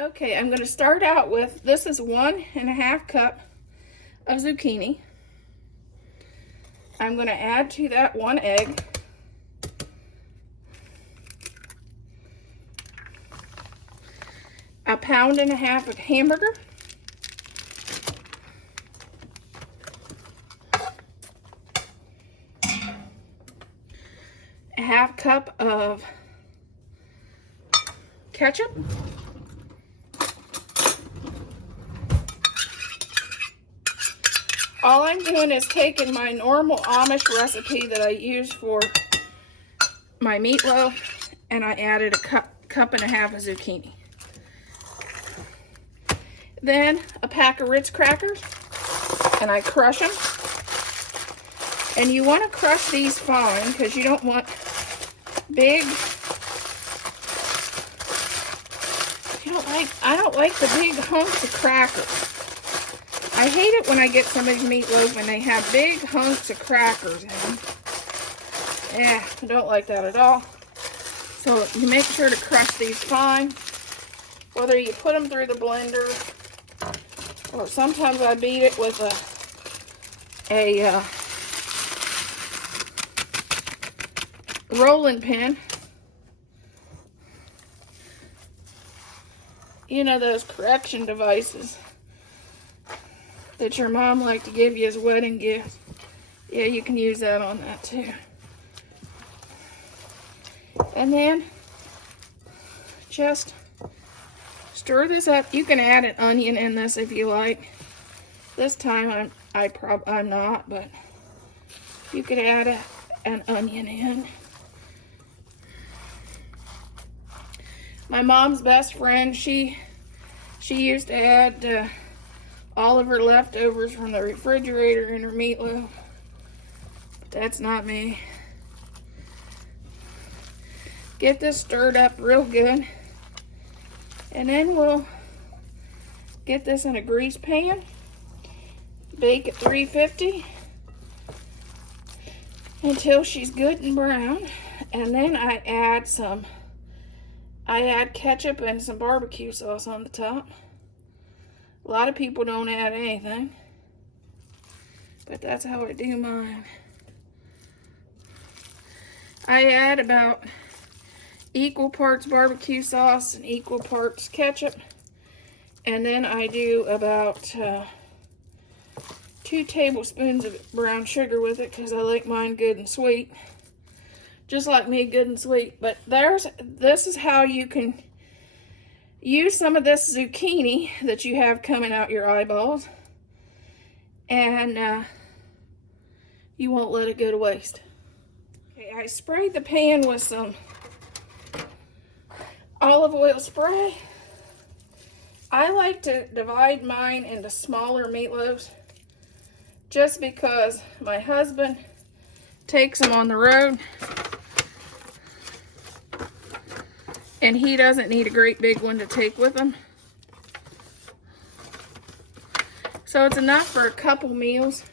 Okay, I'm going to start out with, this is 1.5 cup of zucchini. I'm going to add to that 1 egg. A 1.5 pounds of hamburger. A 1/2 cup of ketchup. All I'm doing is taking my normal Amish recipe that I use for my meatloaf, and I added a cup and a half of zucchini. Then a pack of Ritz crackers, and I crush them. And you want to crush these fine because you don't want big. I don't like the big hunks of crackers. I hate it when I get somebody's meatloaf and they have big hunks of crackers in them. Yeah, I don't like that at all. So you make sure to crush these fine. Whether you put them through the blender, or sometimes I beat it with a rolling pin. You know, those correction devices that your mom liked to give you as a wedding gift. Yeah, you can use that on that too. And then just stir this up. You can add an onion in this if you like. This time I'm not, but you could add an onion in. My mom's best friend, she used to add all of her leftovers from the refrigerator in her meatloaf. But that's not me. Get this stirred up real good. And then we'll get this in a grease pan. Bake at 350 until she's good and brown. And then I add ketchup and some barbecue sauce on the top. A lot of people don't add anything, but that's how I do mine. I add about equal parts barbecue sauce and equal parts ketchup, and then I do about 2 tablespoons of brown sugar with it because I like mine good and sweet. Just like me, good and sweet. But this is how you can use some of this zucchini that you have coming out your eyeballs, and you won't let it go to waste. Okay, I sprayed the pan with some olive oil spray. I like to divide mine into smaller meatloaves just because my husband takes them on the road. And he doesn't need a great big one to take with him. So it's enough for a couple meals.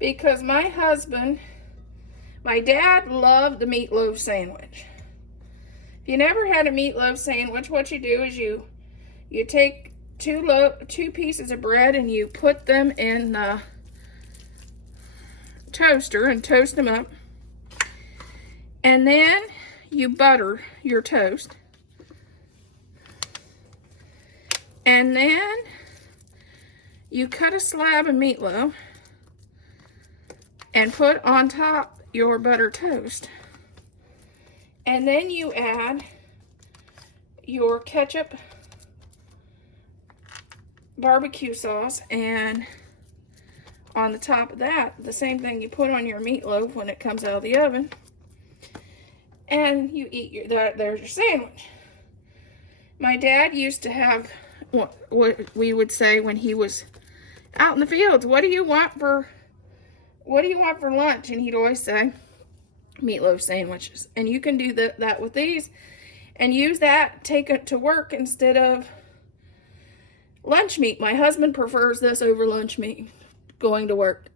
Because my dad loved the meatloaf sandwich. If you never had a meatloaf sandwich, what you do is you take two pieces of bread and you put them in the toaster and toast them up. And then you butter your toast. And then you cut a slab of meatloaf and put on top your butter toast. And then you add your ketchup, barbecue sauce, and on the top of that, the same thing you put on your meatloaf when it comes out of the oven. And you eat there's your sandwich. My dad used to have what we would say when he was out in the fields, what do you want for lunch? And he'd always say, meatloaf sandwiches. And you can do that with these and use that, take it to work instead of lunch meat. My husband prefers this over lunch meat going to work.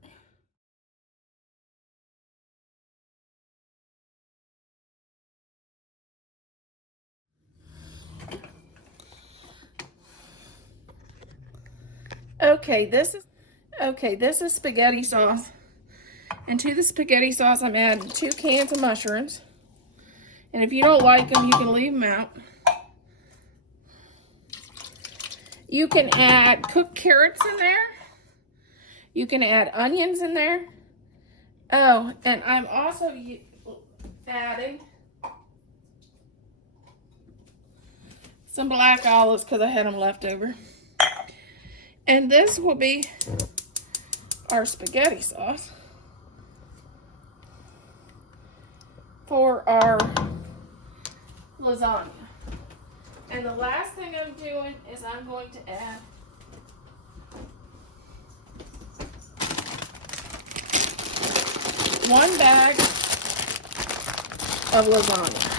Okay, this is spaghetti sauce. And to the spaghetti sauce, I'm adding 2 cans of mushrooms. And if you don't like them, you can leave them out. You can add cooked carrots in there. You can add onions in there. Oh, and I'm also adding some black olives because I had them left over. And this will be our spaghetti sauce for our lasagna. And the last thing I'm doing is I'm going to add one bag of lasagna.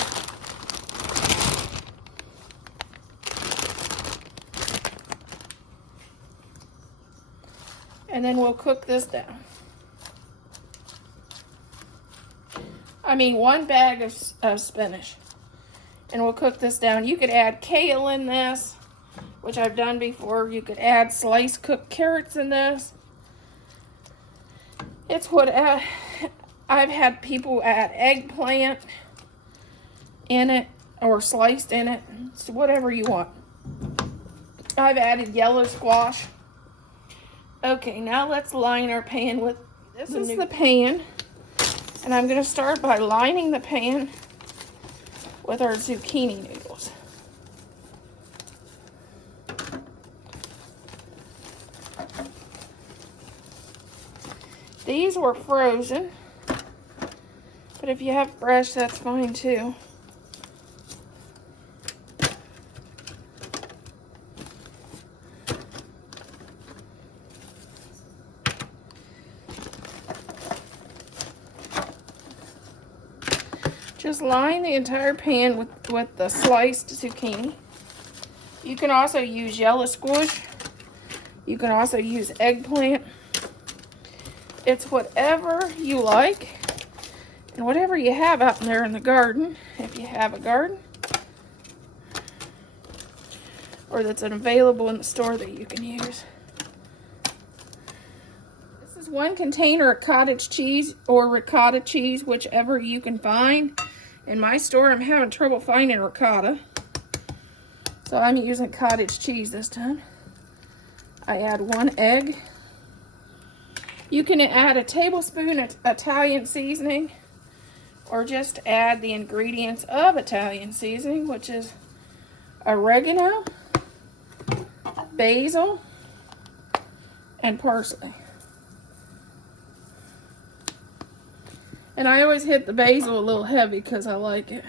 And then we'll cook this down. I mean, 1 bag of spinach. And we'll cook this down. You could add kale in this, which I've done before. You could add sliced cooked carrots in this. It's what I've had people add eggplant in it or sliced in it. So whatever you want. I've added yellow squash. Okay, now let's line our pan with, this is the pan. And I'm going to start by lining the pan with our zucchini noodles. These were frozen, but if you have fresh, that's fine too. Just line the entire pan with the sliced zucchini. You can also use yellow squash. You can also use eggplant. It's whatever you like and whatever you have out there in the garden, if you have a garden, or that's available in the store that you can use. This is 1 container of cottage cheese or ricotta cheese, whichever you can find. In my store, I'm having trouble finding ricotta, so I'm using cottage cheese this time. I add 1 egg. You can add a tablespoon of Italian seasoning, or just add the ingredients of Italian seasoning, which is oregano, basil, and parsley. And I always hit the basil a little heavy because I like it.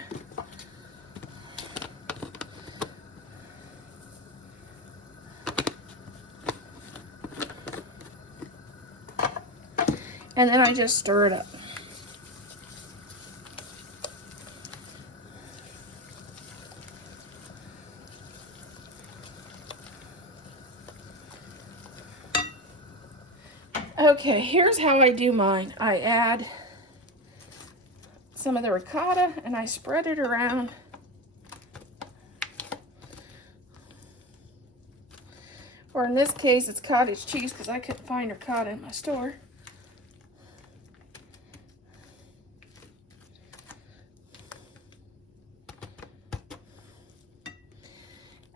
And then I just stir it up. Okay, here's how I do mine. I add some of the ricotta and I spread it around. Or in this case, it's cottage cheese because I couldn't find ricotta in my store.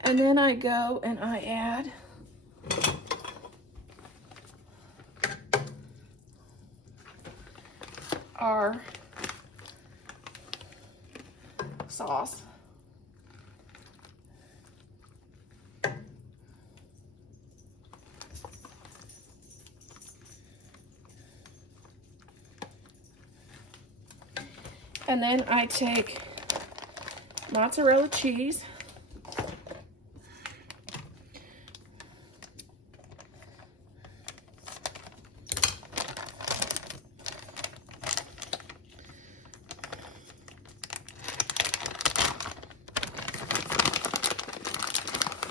And then I go and I add our sauce. And then I take mozzarella cheese.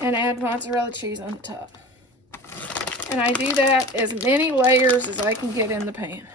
and add mozzarella cheese on the top. And I do that as many layers as I can get in the pan.